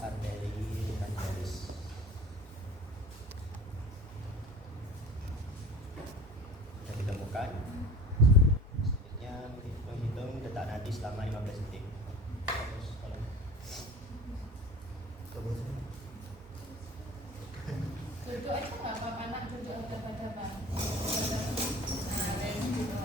arteri raniolis. Sudah ditemukan. Selanjutnya menghitung detak nadi selama 15 detik. Duduk aja nggak apa-apa, anak duduk hadap-hadapan. Nah, kayak gitu.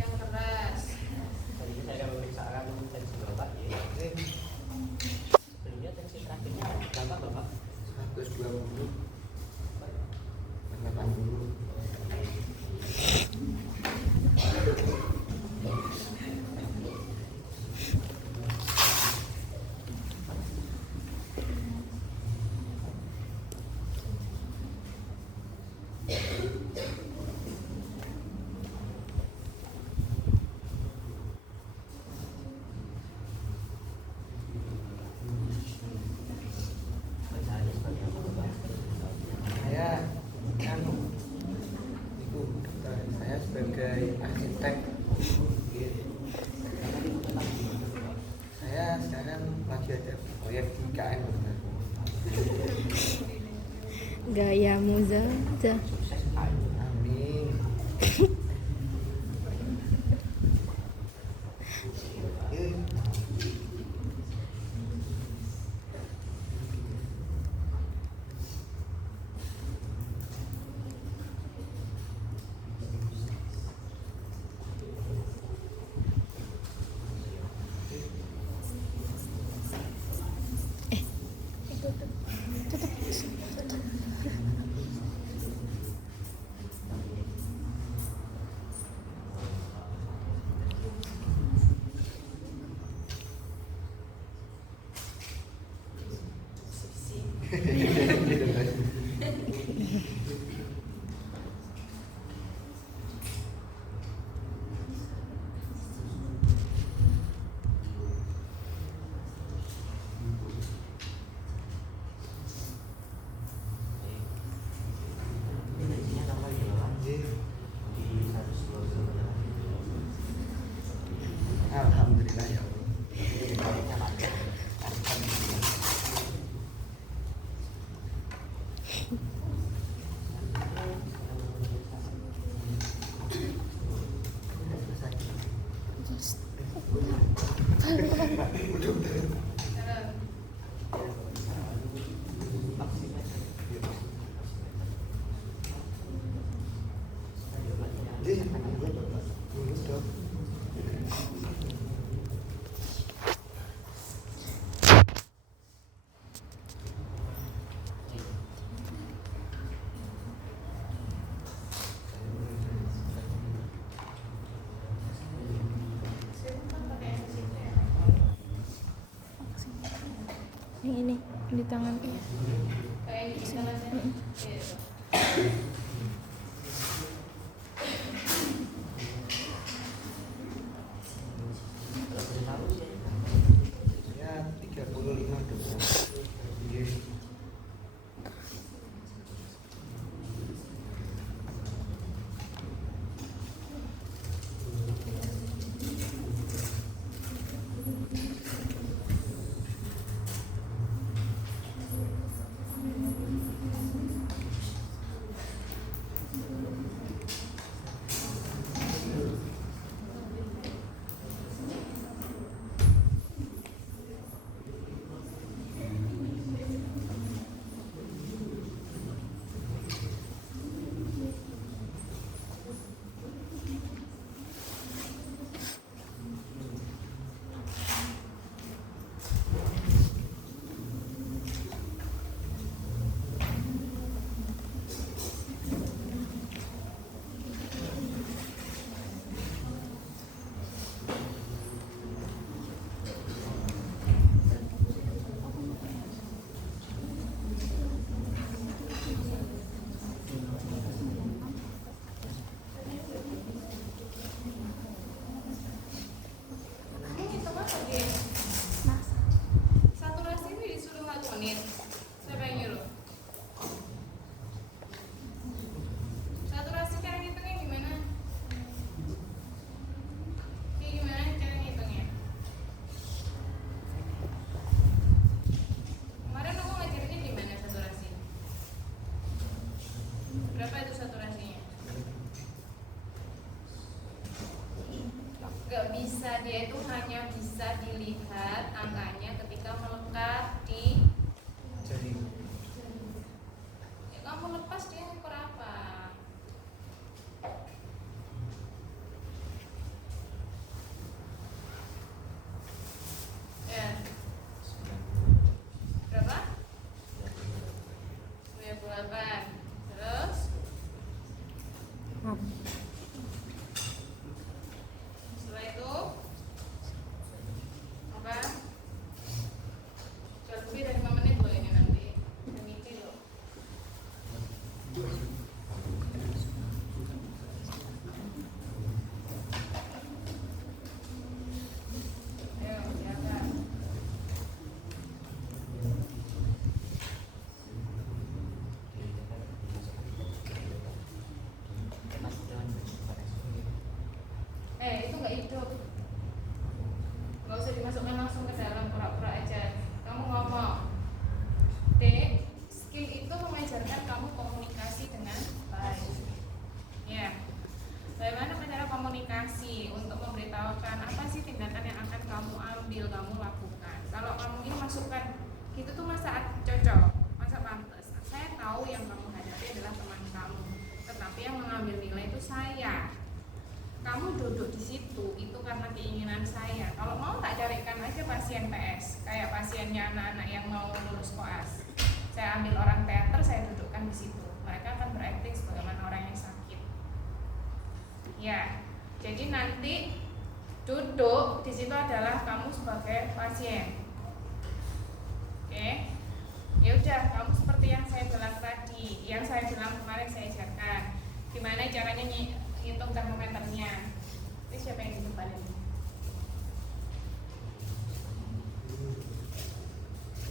Yang keras. Tadi saya akan memeriksakan tensi Bapak ya. Sebelumnya tensi terakhirnya berapa Bapak? 120 80. Bacaannya seperti apa Bapak? Saya kan itu saya sebagai arsitek. Saya sekarang lagi ada proyek di IKN. Gaya Muzaza. Sukses Pak. Amin. Tensinya normal ya Bapak? Di 120. Alhamdulillah ya. Proyeknya lancar. Yang ini di tangan. Kayak di jalannya. Iya. Kalau boleh tahu ya. Ya 35 dolar. angkanya ketika melekat di Jadi ya, kamu lepas dia ekor apa? Ya, berapa? 98. Terus setelah itu apa? Sudah lebih dari 5 menit loh ini nanti. Mimpi loh. Ayo, silakan. Itu nggak hidup. Nggak usah dimasukkan langsung ke dalam, pura-pura aja. Kamu ngomong. D. Skill itu mengajarkan kamu komunikasi dengan baik. Ya. Bagaimana cara komunikasi untuk memberitahukan apa sih tindakan yang akan kamu ambil, kamu lakukan. Kalau kamu ini masukkan, itu tuh masa cocok, masa pantas. Saya tahu yang kamu hadapi adalah teman kamu, tetapi yang mengambil nilai itu saya. Kamu duduk di situ itu karena keinginan saya. Kalau mau tak carikan aja pasien PS, kayak pasiennya anak-anak yang mau lulus koas. Saya ambil orang teater, saya dudukkan di situ. Mereka akan berakting sebagaimana orang yang sakit. Ya, jadi nanti duduk di situ adalah kamu sebagai pasien. Oke, ya udah, kamu seperti yang saya bilang tadi, yang saya bilang kemarin saya ajarkan. Gimana caranya hitung termometernya? Ini siapa yang di depan ini?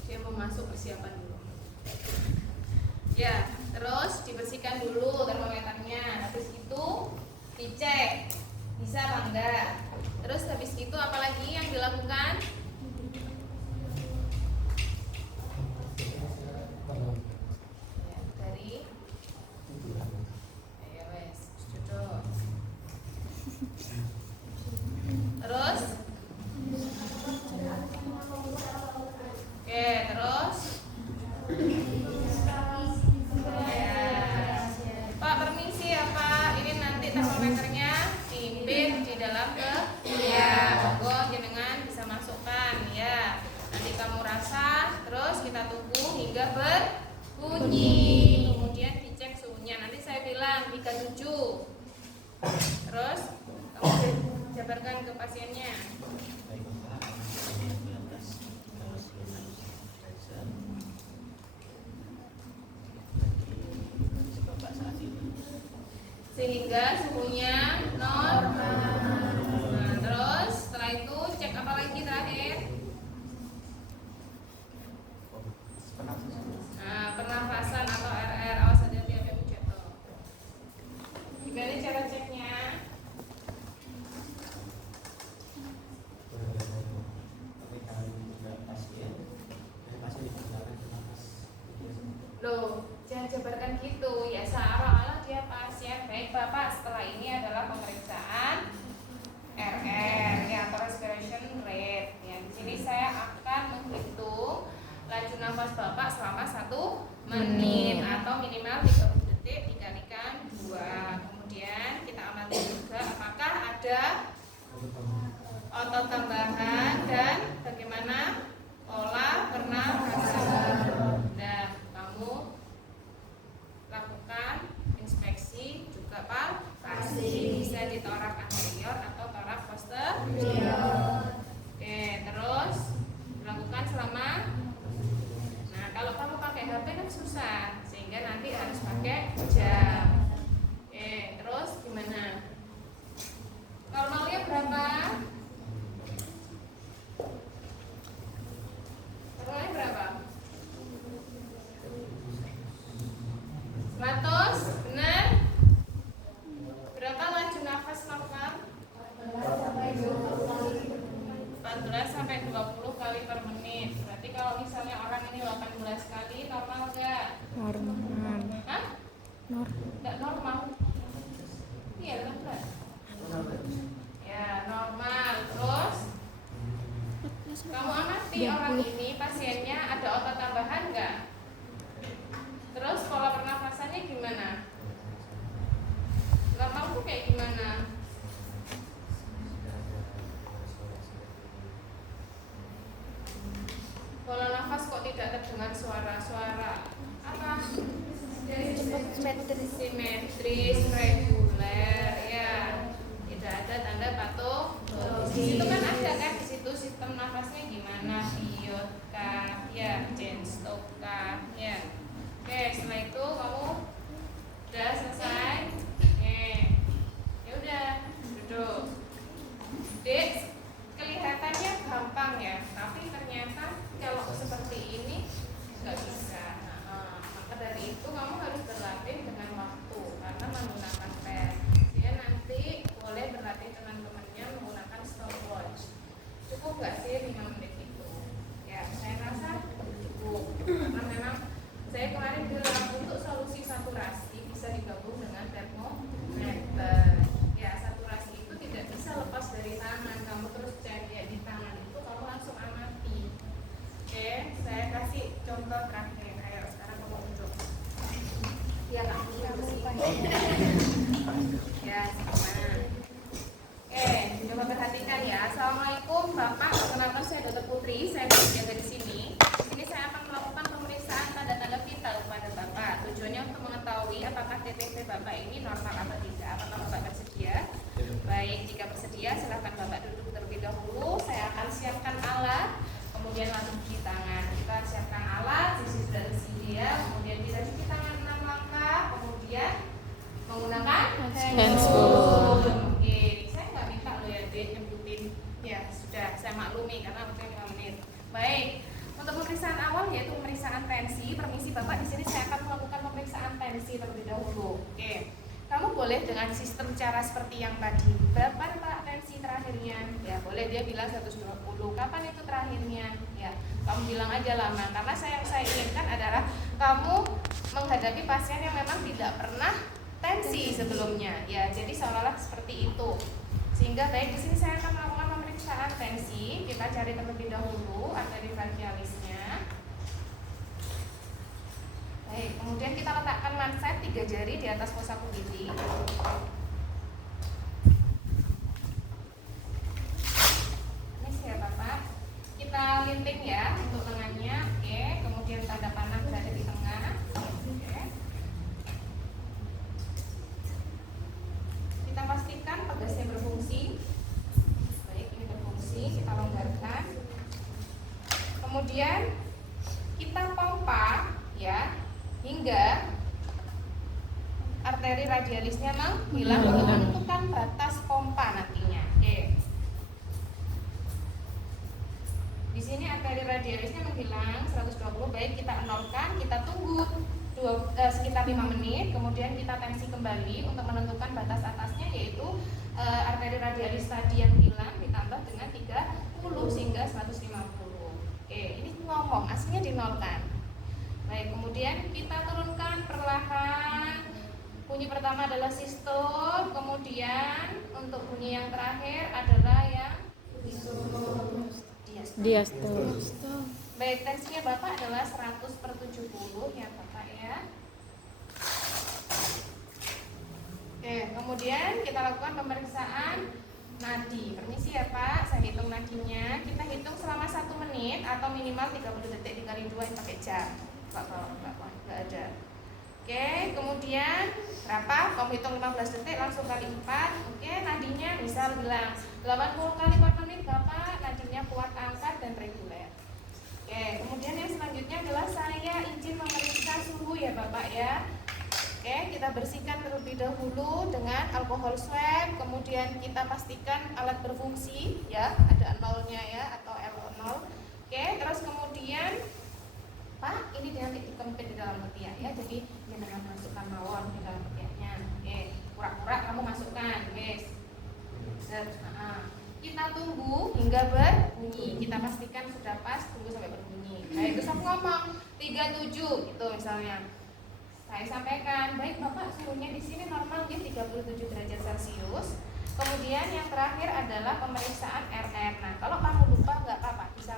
Dia mau masuk, persiapan dulu. Ya, terus dibersihkan dulu termometernya. Habis itu dicek bisa apa enggak. Terus habis itu apalagi yang dilakukan? Ya, dari ya wes, duduk. Terus oke, terus ya. Pak, permisi ya Pak, ini nanti termometernya diimpit di dalam ke ya, monggo jenengan bisa masukkan ya. Nanti kamu rasa, terus kita tunggu hingga berbunyi. Kemudian dicek suhunya. Nanti saya bilang 37. Terus kamu jabarkan ke pasiennya. baik Pak, 19 terus Bapak saat ini. Sehingga suhunya normal. Nah, terus setelah itu cek apa lagi terakhir? Nah, pernafasan atau RR. Awas hati-hati ada yang jatuh. Gimana cara ceknya? Loh, jangan jabarkan gitu. Ya seolah-olah dia pasien. Baik Bapak, setelah ini adalah pemeriksaan RR ya, atau respiration rate. Ya, di sini saya akan menghitung laju nafas Bapak selama 1 menit atau minimal 30 detik dikalikan 2. Kemudian kita amati juga apakah ada otot tambahan dan bagaimana pola pernafasan. Nah, kamu lakukan inspeksi juga palpasi, bisa di torak anterior atau torak posterior. Oke, terus dilakukan selama. Nah, kalau kamu pakai HP kan susah, sehingga nanti harus pakai jam. Oke, terus gimana? Normalnya berapa? Normalnya berapa? 100, benar? Berapa laju nafas normal? 14 sampai 20 kali per menit. Berarti kalau misalnya orang ini 18 kali, normal enggak? Normal. Hah? Enggak normal. Iya, enggak. Ya, normal. Terus Kamu amati orang ini, pasiennya ada otot tambahan nggak? Terus pola pernafasannya gimana? Normal tuh kayak gimana? Pola nafas kok tidak terdengar suara-suara apa? Simetris, reguler, ya. Tidak ada tanda patologi. Itu kan ada kan di situ sistem nafasnya gimana? Biot kah? Ya, Jenstok kah? Ya. Oke, setelah itu kamu udah selesai. Ya udah, duduk. Dek, kelihatannya gampang ya, tapi ternyata kalau seperti ini nggak bisa. Maka dari itu kamu harus berlatih dengan waktu karena menggunakan pen. Dia nanti boleh berlatih teman-temannya menggunakan stopwatch. Cukup nggak sih 5 menit itu? Ya, saya rasa cukup. Karena memang saya kemarin bilang untuk solusi saturasi bisa digabung dengan termometer. Ya, saturasi itu tidak bisa lepas dari tangan. Kamu terus cek ya di tangan itu kamu langsung amati. Oke, saya kasih contoh terakhir. Ayo, sekarang kamu duduk. Ya, Kak, kita bersihkan. Ya, sama. Oke, coba perhatikan ya. Assalamualaikum, Bapak. Perkenalkan saya Dr. Putri. Saya bekerja dari sini. Di sini saya akan melakukan pemeriksaan tanda-tanda vital kepada Bapak. Tujuannya untuk mengetahui apakah TTV Bapak ini normal atau tidak. Apakah Bapak bersedia? Baik, jika bersedia silahkan Bapak duduk terlebih dahulu. Saya akan siapkan alat, kemudian langsung cuci tangan. Kita siapkan alat, sisi sudah tersedia. Kemudian kita cuci tangan 6 langkah. Kemudian menggunakan handscoon. Oke, saya nggak minta lo ya Dek nyebutin. Ya sudah, saya maklumi karena waktunya 5 menit. Baik, untuk pemeriksaan awal yaitu pemeriksaan tensi. Permisi Bapak, di sini saya akan melakukan pemeriksaan tensi terlebih dahulu. Oke. Kamu boleh dengan sistem cara seperti yang tadi. Berapa Pak tensi terakhirnya? Ya, boleh dia bilang 120. Kapan itu terakhirnya? Ya, kamu bilang aja lama. Karena yang saya inginkan adalah kamu menghadapi pasien yang memang tidak pernah tensi sebelumnya. Ya, jadi seolah-olah seperti itu. Sehingga baik di sini saya akan melakukan pemeriksaan tensi. Kita cari terlebih dahulu arteri brachialisnya. Baik, kemudian kita letakkan lancet 3 jari di atas fossa kuliti. Ini ya Bapak. Kita linting ya untuk lengannya. Oke, kemudian tanda panah berada di tengah. Oke. Kita pastikan pegasnya berfungsi. Baik, ini berfungsi. Kita longgarkan. Kemudian kita pompa ya hingga arteri radialisnya menghilang untuk menentukan batas pompa nantinya. Oke. Di sini arteri radialisnya menghilang 120. Baik, kita nolkan, kita tunggu sekitar 5 menit, kemudian kita tensi kembali untuk menentukan batas atasnya yaitu arteri radialis tadi yang hilang ditambah dengan 30 sehingga 150. Oke, ini ngomong, aslinya dinolkan. Baik, kemudian kita turunkan perlahan. Bunyi pertama adalah sistole, kemudian untuk bunyi yang terakhir adalah yang diastole. Baik, tensinya Bapak adalah 100/70 ya Bapak ya. Oke, kemudian kita lakukan pemeriksaan nadi. Permisi ya Pak, saya hitung nadinya. Kita hitung selama 1 menit atau minimal 30 detik dikali 2 yang pakai jam. Nggak ada. Oke, kemudian berapa? Kamu hitung 15 detik langsung kali 4. Oke, nadinya misal bilang 80 kali 4 menit Bapak, nadinya kuat, angkat dan reguler. Oke, kemudian yang selanjutnya adalah saya izin memeriksa suhu ya Bapak ya. Oke, kita bersihkan terlebih dahulu dengan alkohol swab. Kemudian kita pastikan alat berfungsi ya, ada nolnya ya atau L0. Oke, terus kemudian Pak, ini nanti dikempit di dalam ketiak ya, jadi jangan masukkan mawon di dalam ketiaknya. Oke, pura-pura kamu masukkan, guys. Kita tunggu hingga berbunyi. Kita pastikan sudah pas, tunggu sampai berbunyi. Baik, terus aku ngomong 37 itu misalnya. Saya sampaikan, baik Bapak, suhunya di sini normal ya 37 derajat Celcius. Kemudian yang terakhir adalah pemeriksaan RR. Nah, kalau kamu lupa nggak apa-apa, bisa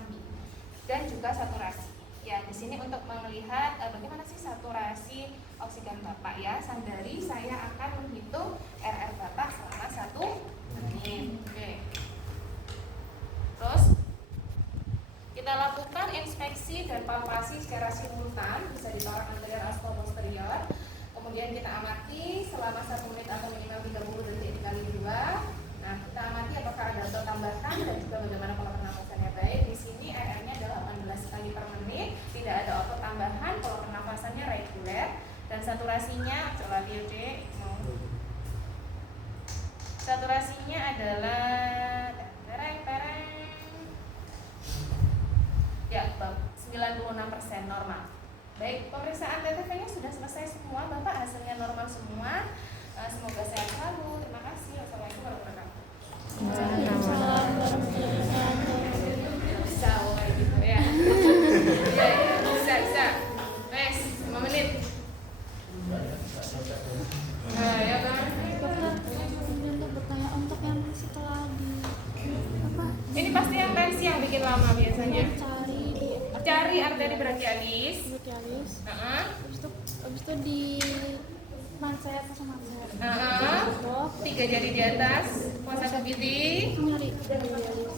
juga saturasi. Ya, di sini untuk melihat bagaimana sih saturasi oksigen Bapak ya. Sandari saya akan menghitung RR Bapak selama 1 menit. Oke. Terus kita lakukan inspeksi dan palpasi secara simultan, bisa di torak anterior atau posterior. Kemudian kita amati selama 1 menit atau minimal 30 detik dikali 2. Nah, kita amati apakah ada otot tambahan dan juga bagaimana pola pernapasannya baik. Di sini RR-nya adalah 18 kali per menit, tidak ada otot tambahan, pola pernapasannya reguler, dan saturasinya, coba lihat deh, saturasinya adalah ya 96% normal. Baik, pemeriksaan TTV-nya sudah selesai semua, Bapak hasilnya normal semua. Semoga sehat selalu. Terima kasih. Wassalamualaikum warahmatullahi wabarakatuh. Bisa, kayak gitu ya. Ya, bisa. Wes, 5 menit. Ya kan? Untuk bertanya untuk yang setelah di apa? Ini pasti yang tensi yang bikin lama biasanya. Cari Arteri brachialis. habis itu di manset sama manset. 3 jari di atas, puasa kepiting. Nyari radialis.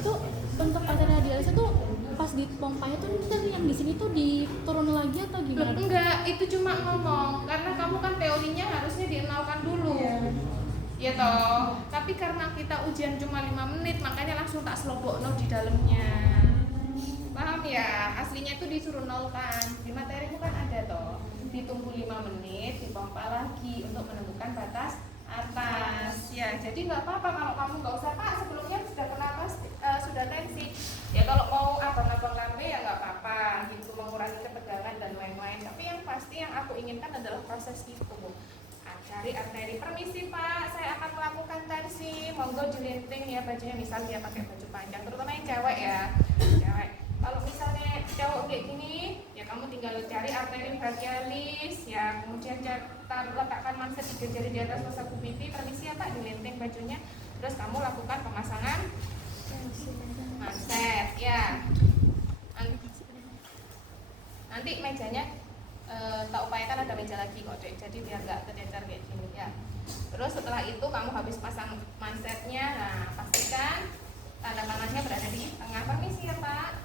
Itu untuk arteri radialis itu pas dipompanya tuh ntar yang di sini tuh diturun lagi atau gimana? Enggak, itu cuma ngomong karena kamu kan teorinya harusnya dienalkan dulu. Ya toh, tapi karena kita ujian cuma 5 menit makanya langsung tak selobokno di dalamnya. Paham ya? Aslinya itu disuruh nolkan. Di materimu kan ada toh. Ditunggu 5 menit, dipompa lagi untuk menentukan batas atas. Ya, jadi nggak apa-apa kalau kamu nggak usah Pak sebelumnya sudah kenapa sudah tensi. Ya kalau mau abang-abang lambe ya nggak apa-apa. Gitu mengurangi ketegangan dan lain-lain. Tapi yang pasti yang aku inginkan adalah proses itu. Cari arteri, permisi Pak, saya akan melakukan tensi, monggo dilinting ya bajunya, misal dia pakai baju panjang, terutama yang cewek ya, cewek. Kalau misalnya cowok kayak gini, ya kamu tinggal cari arteri brachialis, ya kemudian letakkan manset 3 jari di atas pasaku pipi, permisi ya Pak, dilinting bajunya, terus kamu lakukan pemasangan manset, ya. Nanti mejanya tak upayakan ada meja lagi kok Dek, jadi biar nggak tercecer kayak gini ya. Terus setelah itu kamu habis pasang mansetnya, nah pastikan tanda tangannya berada di tengah, permisi ya Pak.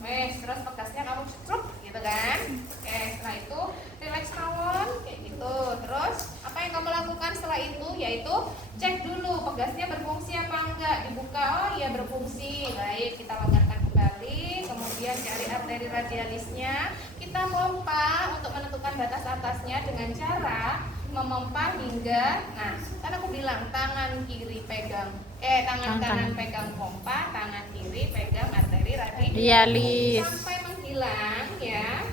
Wes, terus pegasnya kamu cetruk gitu kan. Oke, setelah itu relax mawon kayak gitu. Terus apa yang kamu lakukan setelah itu yaitu cek dulu pegasnya berfungsi apa enggak, dibuka, oh iya berfungsi, baik, kita longgarkan kembali, kemudian cari arteri radialisnya, kita pompa untuk menentukan batas atasnya dengan cara memompa hingga, nah kan aku bilang tangan kiri pegang, tangan kanan pegang pompa, tangan kiri pegang arteri radialis sampai menghilang ya.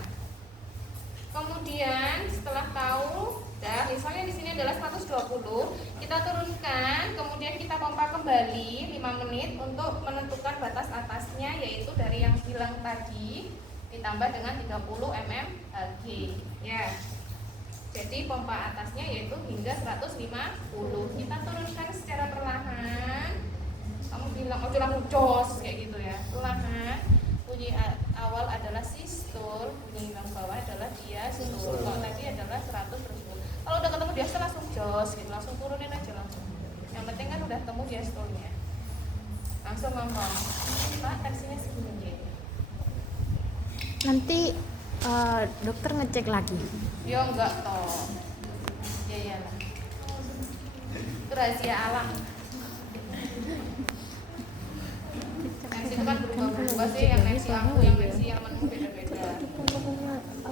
Kemudian setelah tahu, misalnya di sini adalah 120, kita turunkan, kemudian kita pompa kembali 5 menit untuk menentukan batas atasnya, yaitu dari yang hilang tadi ditambah dengan 30 mmHg ya. Jadi pompa atasnya yaitu hingga 150. Kita turunkan secara perlahan. Kamu bilang oh langsung jos kayak gitu ya. Perlahan. Bunyi awal adalah sistol, bunyi yang bawah adalah diastol. Kalau tadi adalah 100 terus. Kalau udah ketemu diastol langsung jos gitu, langsung turunin aja langsung. Yang penting kan udah ketemu diastolnya. Langsung ngomong, Pak tensinya segini. Nanti dokter ngecek lagi. Ya enggak toh. Ya iyalah. Itu rahasia alam. Tensi itu kan berubah-ubah sih, yang tensi aku, yang tensi yang menemu beda-beda.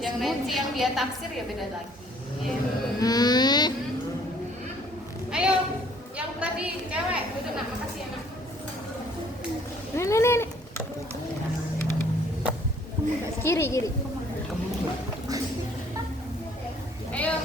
Yang tensi yang dia taksir ya beda lagi. Ayo, yang tadi cewek duduk nak, makasih ya nak. Nih. Kiri. Ayo.